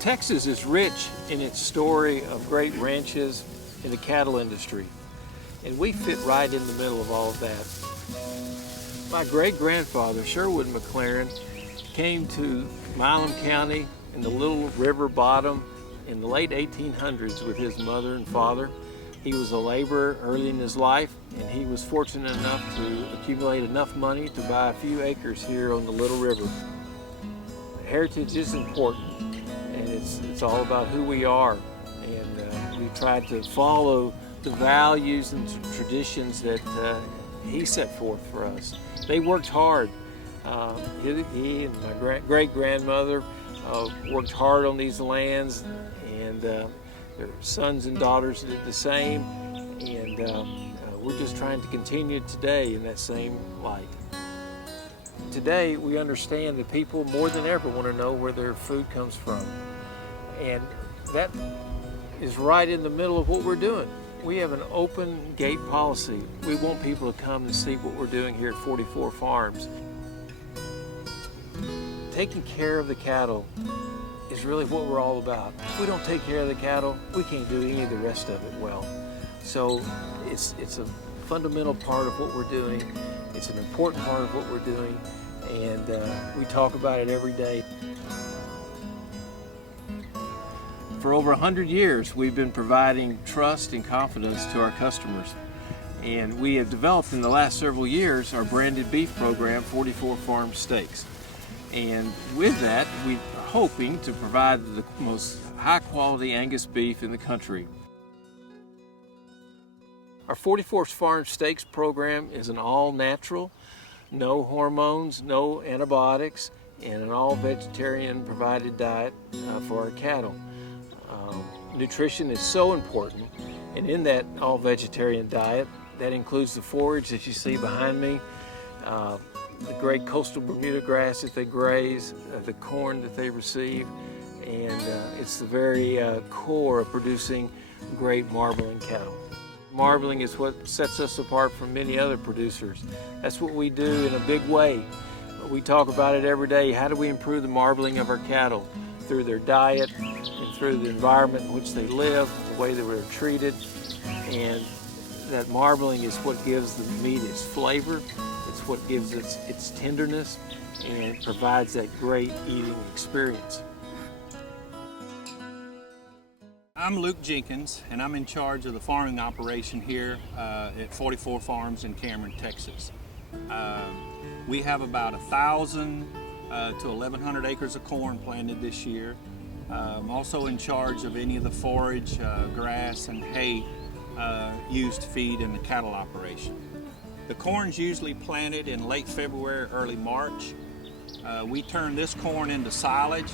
Texas is rich in its story of great ranches in the cattle industry, and we fit right in the middle of all of that. My great-grandfather, Sherwood McLaren, came to Milam County in the Little River Bottom in the late 1800s with his mother and father. He was a laborer early in his life, and he was fortunate enough to accumulate enough money to buy a few acres here on the Little River. Heritage is important, and it's all about who we are, and we try to follow the values and traditions that he set forth for us. They worked hard. He and my great-grandmother worked hard on these lands, and their sons and daughters did the same, and we're just trying to continue today in that same light. Today we understand that people more than ever want to know where their food comes from, and that is right in the middle of what we're doing. We have an open gate policy. We want people to come and see what we're doing here at 44 Farms. Taking care of the cattle is really what we're all about. If we don't take care of the cattle, we can't do any of the rest of it well. So it's a fundamental part of what we're doing. It's an important part of what we're doing, and we talk about it every day. For over 100 years, we've been providing trust and confidence to our customers. And we have developed in the last several years our branded beef program, 44 Farms Steaks. And with that, we are hoping to provide the most high-quality Angus beef in the country. Our 44 Farms Steaks program is an all-natural, no hormones, no antibiotics, and an all-vegetarian provided diet for our cattle. Nutrition is so important, and in that all-vegetarian diet, that includes the forage that you see behind me, the great coastal Bermuda grass that they graze, the corn that they receive, and it's the very core of producing great marbling cattle. Marbling is what sets us apart from many other producers. That's what we do in a big way. We talk about it every day. How do we improve the marbling of our cattle? Through their diet and through the environment in which they live, the way that we're treated, and that marbling is what gives the meat its flavor. It's what gives it its tenderness, and it provides that great eating experience. I'm Luke Jenkins, and I'm in charge of the farming operation here at 44 Farms in Cameron, Texas. We have about 1,000 to 1,100 acres of corn planted this year. I'm also in charge of any of the forage, grass, and hay used to feed in the cattle operation. The corn's usually planted in late February, early March. We turn this corn into silage,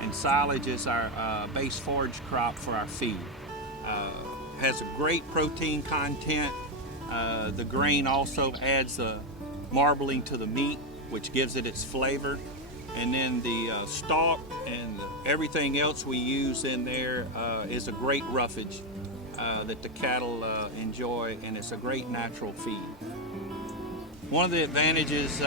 and silage is our base forage crop for our feed. Has a great protein content. The grain also adds the marbling to the meat, which gives it its flavor. And then the stalk and everything else we use in there is a great roughage that the cattle enjoy, and it's a great natural feed. One of the advantages,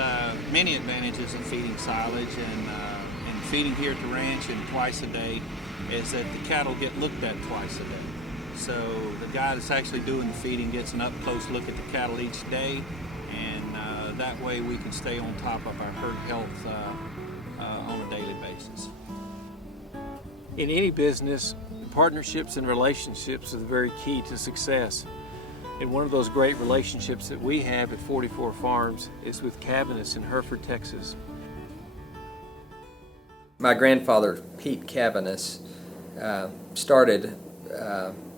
many advantages of feeding silage and feeding here at the ranch and twice a day is that the cattle get looked at twice a day. So the guy that's actually doing the feeding gets an up-close look at the cattle each day, and that way we can stay on top of our herd health on a daily basis. In any business, partnerships and relationships are the very key to success. And one of those great relationships that we have at 44 Farms is with Cavanis in Hereford, Texas. My grandfather, Pete Cavanis, started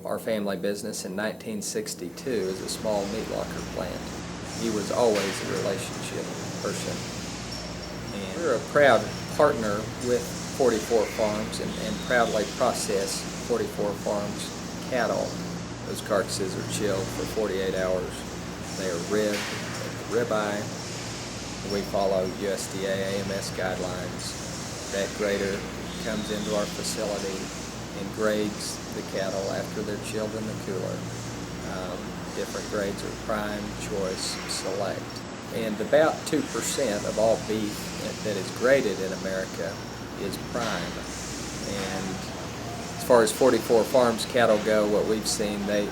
our family business in 1962 as a small meat locker plant. He was always a relationship person. And we're a proud partner with 44 Farms and proudly process 44 Farms cattle. Those carcasses are chilled for 48 hours. They are ribbed at the ribeye. We follow USDA AMS guidelines. That grader comes into our facility and grades the cattle after they're chilled in the cooler. Different grades are prime, choice, select. And about 2% of all beef that is graded in America is prime. And as far as 44 Farms cattle go, what we've seen, they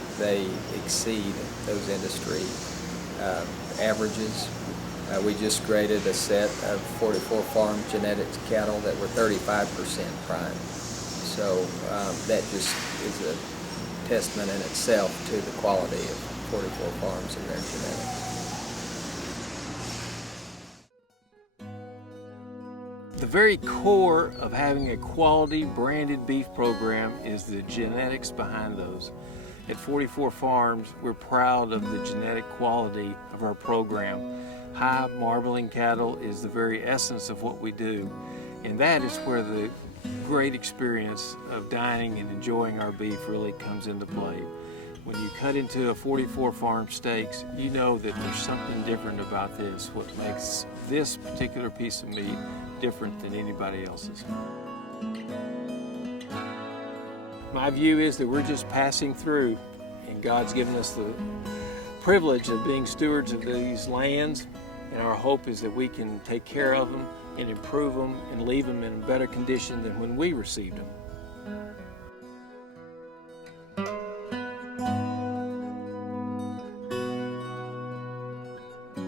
exceed those industry averages. We just graded a set of 44 Farm genetics cattle that were 35% prime. So that just is a testament in itself to the quality of 44 Farms and their genetics. The very core of having a quality branded beef program is the genetics behind those. At 44 Farms, we're proud of the genetic quality of our program. High marbling cattle is the very essence of what we do, and that is where the great experience of dining and enjoying our beef really comes into play. When you cut into a 44 Farm steaks, you know that there's something different about this, what makes this particular piece of meat different than anybody else's. My view is that we're just passing through, and God's given us the privilege of being stewards of these lands, and our hope is that we can take care of them and improve them and leave them in better condition than when we received them.